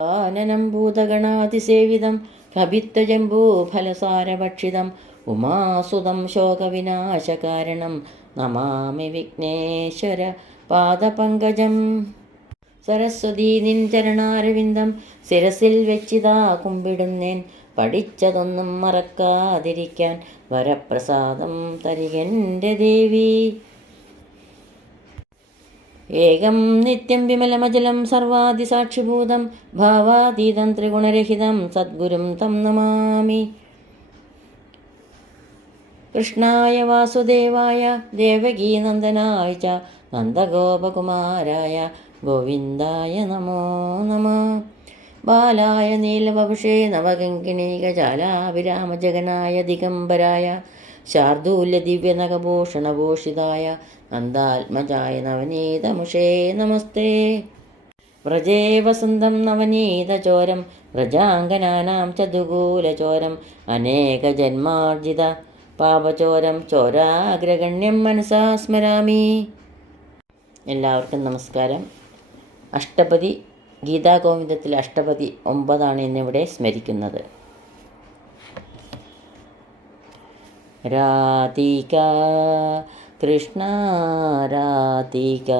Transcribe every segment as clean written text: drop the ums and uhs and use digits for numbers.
ആനനം ഭൂതഗണാതിസേവിതം കവിത്വജംബൂഫലസാരഭക്ഷിതം ഉമാസുതം ശോകവിനാശകാരണം നമാമി വിഘ്നേശ്വര പാദപങ്കജം. സരസ്വതീ നിൻ ചരണാരവിന്ദം ശിരസിൽ വെച്ചിതാ കുമ്പിടുന്നേൻ. പഠിച്ചതൊന്നും മറക്കാതിരിക്കാൻ വരപ്രസാദം തരികെൻ്റെ ദേവി. ഏകം നിത്യം വിമലമജലം സർവാദിസാക്ഷിഭൂതം ഭാവാതീതം ത്രിഗുണരഹിതം സദ്ഗുരും തം നമാമി. കൃഷ്ണായ വാസുദേവായ ദേവകീനന്ദനായ ച നന്ദഗോപകുമാരായ ഗോവിന്ദായ നമോ നമഃ. ബാലായ നീലവപുഷേ നവകിങ്കിണീകജാലാഭിരാമജഗനായ ദിഗംബരായ ശാർദൂല്യ ദിവ്യനഖഭൂഷണഭൂഷിതായ നന്ദാത്മജായ നവനീതമുഷേ നമസ്തേ. വ്രജേ വസന്തം നവനീതചോരം വ്രജാംഗനാനാം ചതുകൂലചോരം അനേകജന്മാർജിത പാപചോരം ചോരാഗ്രഗണ്യം മനസാ സ്മരാമി. എല്ലാവർക്കും നമസ്കാരം. അഷ്ടപതി ഗീതാഗോവിന്ദത്തിൽ അഷ്ടപതി 9 ഇന്നിവിടെ സ്മരിക്കുന്നത്. രാധിക കൃഷ്ണ രാധിക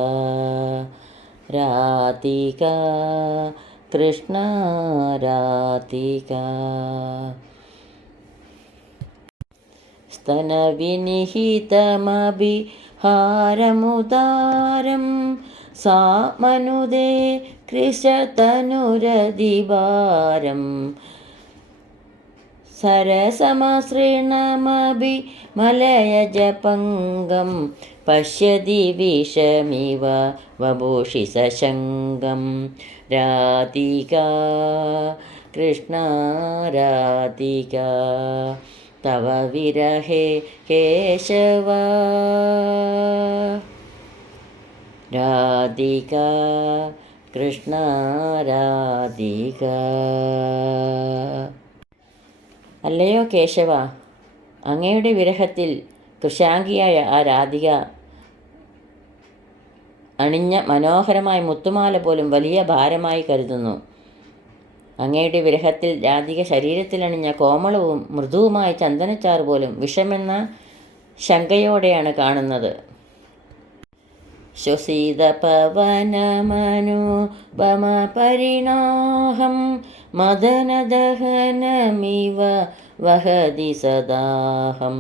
രാധിക കൃഷ്ണ രാധിക. സ്തനവിനിഹിതമഭിഹാരമുദാരം സാ മനുദേ കൃശതനുരതിഭാരം സരസമസൃണമഭി മലയജപംഗം പശ്യതി വിഷമിവ വഭൂഷി സശങ്കം. രാധിക കൃഷ്ണ രാധിക തവ വിരഹേ കേശവ. രാധിക കൃഷ്ണ രാധിക. അല്ലയോ കേശവ, അങ്ങയുടെ വിരഹത്തിൽ കൃശാംഗിയായ ആ രാധിക അണിഞ്ഞ മനോഹരമായ മുത്തുമാല പോലും വലിയ ഭാരമായി കരുതുന്നു. അങ്ങയുടെ വിരഹത്തിൽ രാധിക ശരീരത്തിലണിഞ്ഞ കോമളവും മൃദുവുമായ ചന്ദനച്ചാറ് പോലും വിഷമെന്ന ശങ്കയോടെയാണ് കാണുന്നത്. ശ്വസിതപവനമനുപമപരിണാഹം മദനദഹനമിവ വഹതി സദാഹം.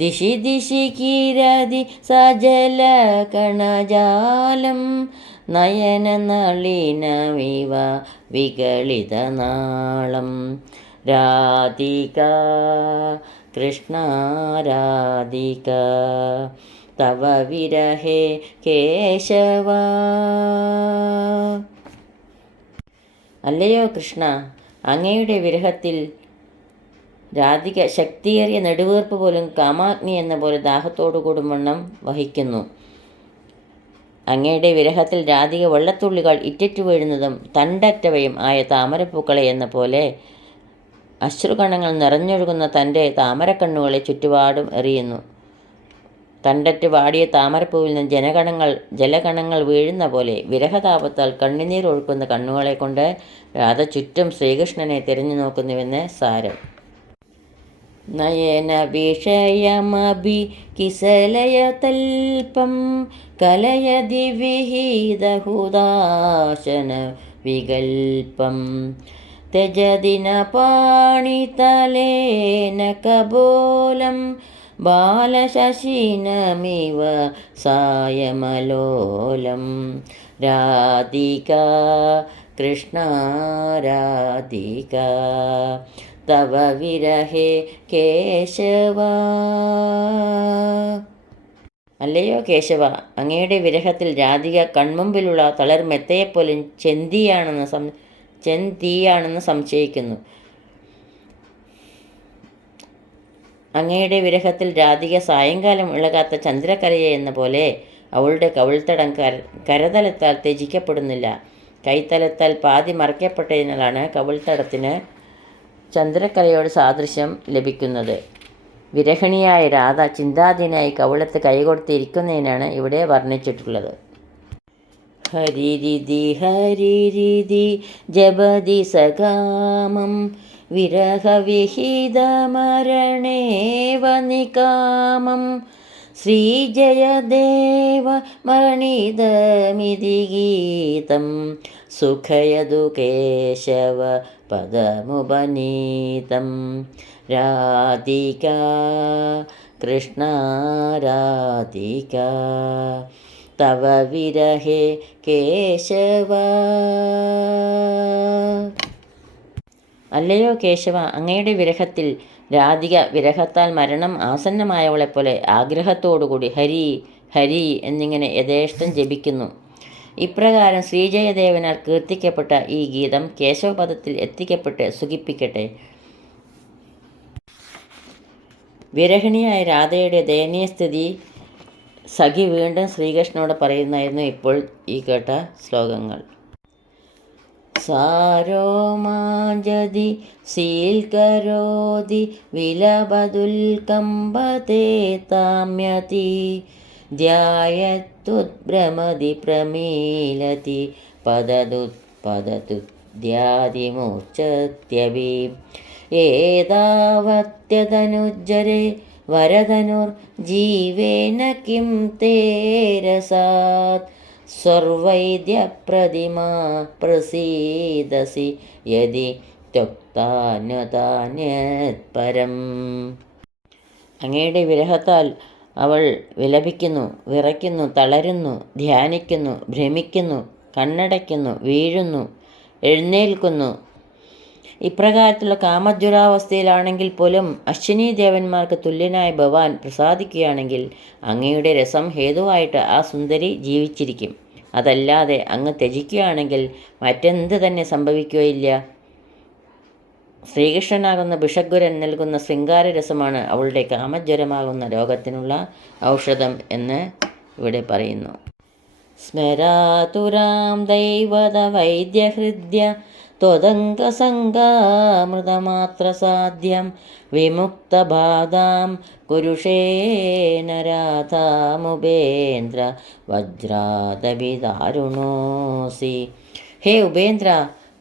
ദിശി ദിശി കിരതി സജലകണജാലം നയനനളിനമിവ വികളിതനാളം. രാധിക കൃഷ്ണ രാധിക തവ വിരഹേ കേശവ. അല്ലയോ കൃഷ്ണ, അങ്ങയുടെ വിരഹത്തിൽ രാധിക ശക്തിയേറിയ നെടുവീർപ്പ് പോലും കാമാഗ്നി എന്ന പോലെ ദാഹത്തോടു കൂടുംവണ്ണം വഹിക്കുന്നു. അങ്ങയുടെ വിരഹത്തിൽ രാധിക വെള്ളത്തുള്ളികൾ ഇറ്റിറ്റു വീഴുന്നതും തണ്ടറ്റവയും ആയ താമരപ്പൂക്കളെ എന്ന പോലെ അശ്രുകണങ്ങൾ നിറഞ്ഞൊഴുകുന്ന തൻ്റെ താമരക്കണ്ണുകളെ ചുറ്റുപാടും എറിയുന്നു. തണ്ടറ്റ് വാടിയ താമരപ്പൂവിൽ നിന്ന് ജലകണങ്ങൾ വീഴുന്ന പോലെ വിരഹതാപത്താൽ കണ്ണുനീർ ഒഴുക്കുന്ന കണ്ണുകളെ കൊണ്ട് രാധ ചുറ്റും ശ്രീകൃഷ്ണനെ തിരഞ്ഞു നോക്കുന്നുവെന്ന് സാരം. നയന വിഷയമഭി കിസലയതൽപം കലയതി വിഹിതഹുദാശന വികൽപം ത്യജതിന പാണിതലേന കബോലം ബാലശശിനമിവ സായമലോലം. രാധിക കൃഷ്ണ രാധിക തവ വിരഹേ കേശവ. അല്ലയോ കേശവ, അങ്ങയുടെ വിരഹത്തിൽ രാധിക കൺമുമ്പിലുള്ള തളർമെത്തയെപ്പോലും ചെന്തീയാണെന്ന് സംശയിക്കുന്നു. അങ്ങയുടെ വിരഹത്തിൽ രാധിക സായങ്കാലം ഇളകാത്ത ചന്ദ്രക്കലയെ എന്ന പോലെ അവളുടെ കവിൾത്തടം കരതലത്താൽ ത്യജിക്കപ്പെടുന്നില്ല. കൈത്തലത്താൽ പാതി മറയ്ക്കപ്പെട്ടതിനാലാണ് കവിൾത്തടത്തിന് ചന്ദ്രക്കലയോട് സാദൃശ്യം ലഭിക്കുന്നത്. വിരഹിണിയായ രാധ ചിന്താധീനായി കവിളത്ത് കൈകൊടുത്തിരിക്കുന്നതിനാണ് ഇവിടെ വർണ്ണിച്ചിട്ടുള്ളത്. ഹരിരിതി ഹരിരിതി ജപതി സകാമം വിരഹവിഹിതമരണേവ നികാമം ശ്രീജയദേവ മണിതമിതി ഗീതം സുഖയതു കേശവ പദമുപനീതം രാധിക കൃഷ്ണ രാധിക തവ വിരഹേ കേശവ. അല്ലയോ കേശവ, അങ്ങയുടെ വിരഹത്തിൽ രാധിക വിരഹത്താൽ മരണം ആസന്നമായവളെപ്പോലെ ആഗ്രഹത്തോടുകൂടി ഹരി ഹരി എന്നിങ്ങനെ യഥേഷ്ടം ജപിക്കുന്നു. ഇപ്രകാരം ശ്രീജയദേവനാൽ കീർത്തിക്കപ്പെട്ട ഈ ഗീതം കേശവപദത്തിൽ എത്തിക്കപ്പെട്ട് സുഖിപ്പിക്കട്ടെ. വിരഹിണിയായ രാധയുടെ ദയനീയസ്ഥിതി സഖി വീണ്ടും ശ്രീകൃഷ്ണനോട് പറയുന്നതായിരുന്നു ഇപ്പോൾ ഈ കേട്ട ശ്ലോകങ്ങൾ. സാരോമാഞ്ജതി സീൽകരോതി വിലപതുൽകമ്പതേ താമ്യതി ധ്യായത്വുദ്ഭ്രമതി പ്രമീലതി പദതുദ്യാതിമൂർച്ഛത്യഭി ഏതാവത്യതനുജ്ജരെ വരധനുർജീവേന കിം തേ രസാത് സർവൈദ്യപ്രതിമാ പ്രസീദസി യദി ത്യുക്താന്യതാന്യത്പരം. അങ്ങയുടെ വിരഹത്താൽ അവൾ വിലപിക്കുന്നു, വിറയ്ക്കുന്നു, തളരുന്നു, ധ്യാനിക്കുന്നു, ഭ്രമിക്കുന്നു, കണ്ണടയ്ക്കുന്നു, വീഴുന്നു, എഴുന്നേൽക്കുന്നു. ഇപ്രകാരത്തിലുള്ള കാമജ്വരാവസ്ഥയിലാണെങ്കിൽ പോലും അശ്വിനി ദേവന്മാർക്ക് തുല്യനായ ഭഗവാൻ പ്രസാദിക്കുകയാണെങ്കിൽ അങ്ങയുടെ രസം ഹേതുവായിട്ട് ആ സുന്ദരി ജീവിച്ചിരിക്കും. അതല്ലാതെ അങ്ങ് ത്യജിക്കുകയാണെങ്കിൽ മറ്റെന്ത് തന്നെ സംഭവിക്കുകയില്ല. ശ്രീകൃഷ്ണനാകുന്ന ഭിഷഗ്വരൻ നൽകുന്ന ശൃംഗാരരസമാണ് അവളുടെ കാമജ്വരമാകുന്ന രോഗത്തിനുള്ള ഔഷധം എന്ന് ഇവിടെ പറയുന്നു. സ്മരാതുരാം ദൈവത വൈദ്യഹൃദ്യ ത്വദംഗസംഗാമൃതമാത്രസാധ്യം വിമുക്തബാധാം കുരുഷേന രാധാമുപേന്ദ്ര വജ്രാദവിദാരുണോസി. ഹേ ഉപേന്ദ്ര,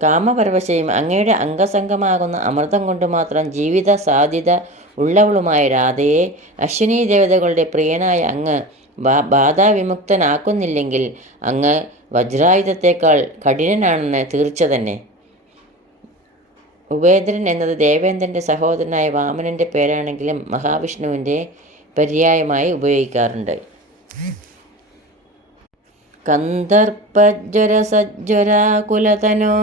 കാമപരവശയും അങ്ങയുടെ അംഗസംഗമാകുന്ന അമൃതം കൊണ്ട് മാത്രം ജീവിത സാധ്യത ഉള്ളവളുമായ രാധയെ അശ്വിനി ദേവതകളുടെ പ്രിയനായ അങ്ങ് ബാധാവിമുക്തനാക്കുന്നില്ലെങ്കിൽ അങ്ങ് വജ്രായുധത്തേക്കാൾ കഠിനനാണെന്ന് തീർച്ച തന്നെ. ഉപേന്ദ്രൻ എന്നത് ദേവേന്ദ്രൻ്റെ സഹോദരനായ വാമനൻ്റെ പേരാണെങ്കിലും മഹാവിഷ്ണുവിൻ്റെ പര്യായമായി ഉപയോഗിക്കാറുണ്ട്. കന്ദർപ്പജ്വരസജ്വരാകുലതനോ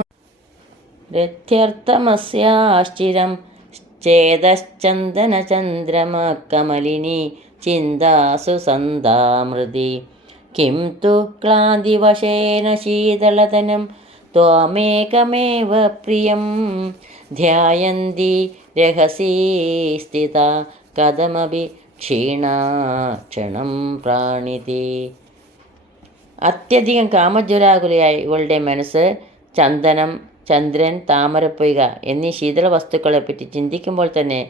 രഥ്യർത്ഥമസ്യാശ്ചിരം ചേതശ്ചന്ദനചന്ദ്രമകമലിനി ചിന്താസു സന്ധാമൃതി കിം തു ക്ലാന്തിവശേന ശീതളതനം ത്വമേകമേവ പ്രിയം ധ്യായന്തി രഹസീ സ്ഥിത കഥമപി ക്ഷീണാക്ഷണം പ്രാണിതി. അത്യധികം കാമജ്വരാകുലയായ ഇവളുടെ മനസ്സ് ചന്ദനം, ചന്ദ്രൻ, താമരപ്പൊയ്ക എന്നീ ശീതള വസ്തുക്കളെപ്പറ്റി ചിന്തിക്കുമ്പോൾ തന്നെ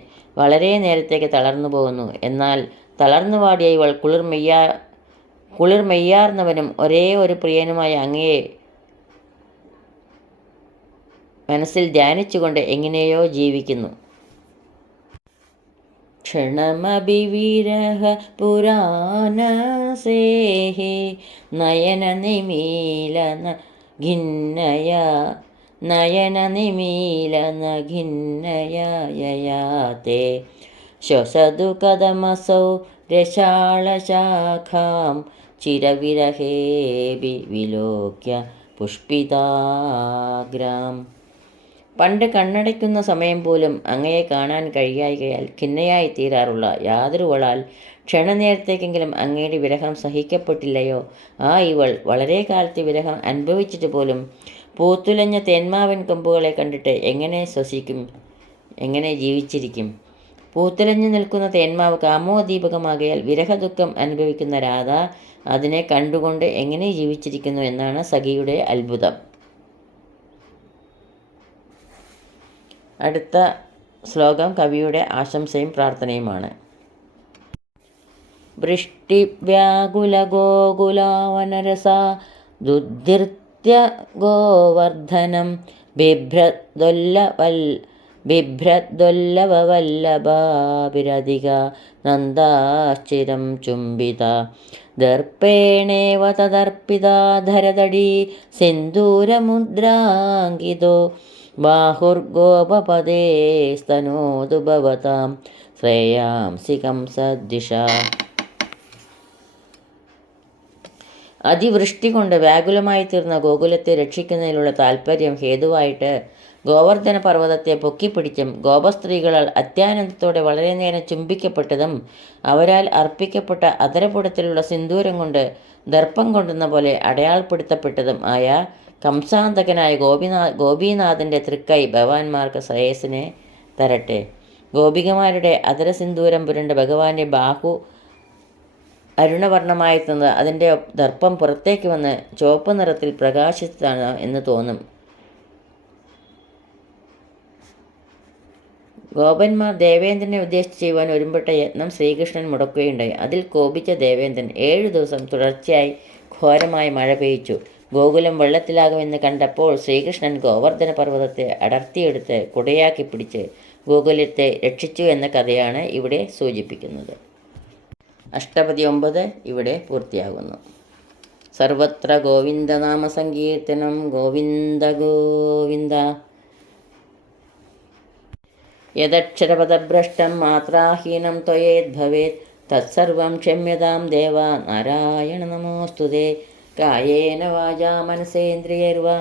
വളരെ നേരത്തേക്ക് തളർന്നു പോകുന്നു. എന്നാൽ തളർന്നു വാടിയ ഇവൾ കുളിർമെയ്യാർന്നവനും ഒരേ ഒരു പ്രിയനുമായ അങ്ങയെ മനസ്സിൽ ധ്യാനിച്ചുകൊണ്ട് എങ്ങനെയോ ജീവിക്കുന്നു. ക്ഷണമപി വിരഹ പുരാണസേഹി നയന നിമീലന ഘിന്നയാത്തെ ശ്വസതു കഥമസൗ രശാളശാഖാം ചിരവിരഹേബി വിലോക്യ പുഷ്പിതാഗ്രാം. പണ്ട് കണ്ണടയ്ക്കുന്ന സമയം പോലും അങ്ങയെ കാണാൻ കഴിയായികയാൽ ഖിന്നയായി തീരാറുള്ള യാതൊരുവളാൽ ക്ഷണനേരത്തേക്കെങ്കിലും അങ്ങയുടെ വിരഹം സഹിക്കപ്പെട്ടില്ലയോ, ആ ഇവൾ വളരെ കാലത്ത് വിരഹം അനുഭവിച്ചിട്ട് പോലും പൂത്തുലഞ്ഞ തേന്മാവിൻ കൊമ്പുകളെ കണ്ടിട്ട് എങ്ങനെ ശ്വസിക്കും, എങ്ങനെ ജീവിച്ചിരിക്കും? പൂത്തുലഞ്ഞു നിൽക്കുന്ന തേന്മാവ് കാമോദീപകമാകയാൽ വിരഹദുഃഖം അനുഭവിക്കുന്ന രാധ അതിനെ കണ്ടുകൊണ്ട് എങ്ങനെ ജീവിച്ചിരിക്കുന്നു എന്നാണ് സഖിയുടെ അത്ഭുതം. അടുത്ത ശ്ലോകം കവിയുടെ ആശംസയും പ്രാർത്ഥനയുമാണ്. വൃഷ്ടിവ്യാകുല ഗോകുലാവനരസ ദുദ്ധൃത്യ ഗോവർദ്ധനം ബിഭ്രദ്വല്ലഭവല്ലഭാഭിരധിക നന്ദാശ്ചിരം ചുംബിത ദർപ്പേണേവ തദർപ്പിതാ ധരതടീ സിന്ദൂരമുദ്രാങ്കിതോ ബാഹുർഗോപപദേ സ്തനോതു ഭവതാം ശ്രേയാംസികം സദ്ദിശ. അതിവൃഷ്ടി കൊണ്ട് വ്യാകുലമായി തീർന്ന ഗോകുലത്തെ രക്ഷിക്കുന്നതിലുള്ള താൽപ്പര്യം ഹേതുവായിട്ട് ഗോവർദ്ധന പർവ്വതത്തെ പൊക്കിപ്പിടിച്ചും ഗോപസ്ത്രീകളാൽ അത്യാനന്ദത്തോടെ വളരെ നേരം ചുംബിക്കപ്പെട്ടതും അവരാൽ അർപ്പിക്കപ്പെട്ട അധരപുടത്തിലുള്ള സിന്ദൂരം കൊണ്ട് ദർപ്പം കൊണ്ടുന്ന പോലെ അടയാളപ്പെടുത്തപ്പെട്ടതും ആയ കംസാന്തകനായ ഗോപീനാഥൻ്റെ തൃക്കൈ ഭഗവാന്മാർക്ക് ശ്രേയസിനെ തരട്ടെ. ഗോപികമാരുടെ അധരസിന്ദൂരം പുരണ്ട ഭഗവാന്റെ ബാഹു അരുണവർണ്ണമായിരുന്നത് അതിൻ്റെ ദർപ്പം പുറത്തേക്ക് വന്ന് ചുവപ്പ് നിറത്തിൽ പ്രകാശിച്ചതാണ് എന്ന് തോന്നും. ഗോപന്മാർ ദേവേന്ദ്രനെ ഉദ്ദേശിച്ച് ചെയ്യുവാൻ ഒരുമ്പെട്ട യത്നം ശ്രീകൃഷ്ണൻ മുടക്കുകയുണ്ടായി. അതിൽ കോപിച്ച ദേവേന്ദ്രൻ 7 ദിവസം തുടർച്ചയായി ഘോരമായി മഴ പെയ്ച്ചു. ഗോകുലം വെള്ളത്തിലാകുമെന്ന് കണ്ടപ്പോൾ ശ്രീകൃഷ്ണൻ ഗോവർദ്ധന പർവ്വതത്തെ അടർത്തിയെടുത്ത് കുടയാക്കി പിടിച്ച് ഗോകുലത്തെ രക്ഷിച്ചു എന്ന കഥയാണ് ഇവിടെ സൂചിപ്പിക്കുന്നത്. അഷ്ടപതി 9 ഇവിടെ പൂർത്തിയാകുന്നു. സർവത്ര ഗോവിന്ദനാമ സങ്കീർത്തനം. ഗോവിന്ദ ഗോവിന്ദ. യദക്ഷരപദഭ്രഷ്ടം മാത്രാഹീനം ത്വയേദ്ഭവേത് തത്സർവം ക്ഷമ്യതാം ദേവ നാരായണ നമോസ്തുതേ. കായേന വാചാ മനസേന്ദ്രിയൈർവാ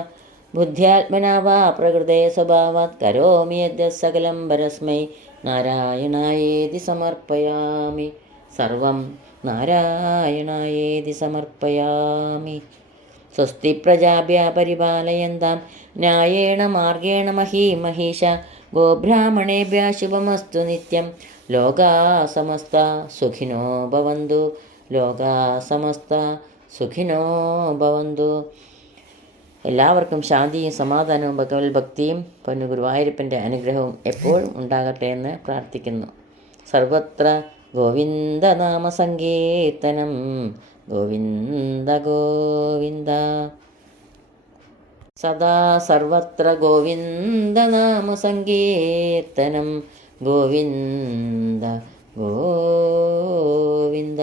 ബുദ്ധ്യാത്മനാ വാ പ്രകൃതേ സ്വഭാവാത് കരോമി യദ്യത് സകലം പരസ്മൈ നാരായണായേതി സമർപ്പയാമി. സർവം നാരായണായേതി സമർപ്പയാമി. സ്വസ്തി പ്രജാഭ്യ പരിപാലയന്താം ന്യായേണ മാർഗേണ മഹീമഹീഷ. ഗോബ്രാഹ്മണേഭ്യ ശുഭമസ്തു നിത്യം. ലോകാ സമസ്ത സുഖിനോ ഭവന്തു. ലോകാ സമസ്ത സുഖിനോ ഭവന്തു. എല്ലാവർക്കും ശാന്തിയും സമാധാനവും ഭഗവത് ഭക്തിയും പൊന്നു ഗുരുവായൂരപ്പൻ്റെ അനുഗ്രഹവും എപ്പോഴും ഉണ്ടാകട്ടെ എന്ന് പ്രാർത്ഥിക്കുന്നു. സർവത്ര ഗോവിന്ദനാമ സങ്കീർത്തനം. ഗോവിന്ദ ഗോവിന്ദ. സദാ സർവത്ര ഗോവിന്ദനാമ സങ്കീർത്തനം. ഗോവിന്ദ ഗോവിന്ദ.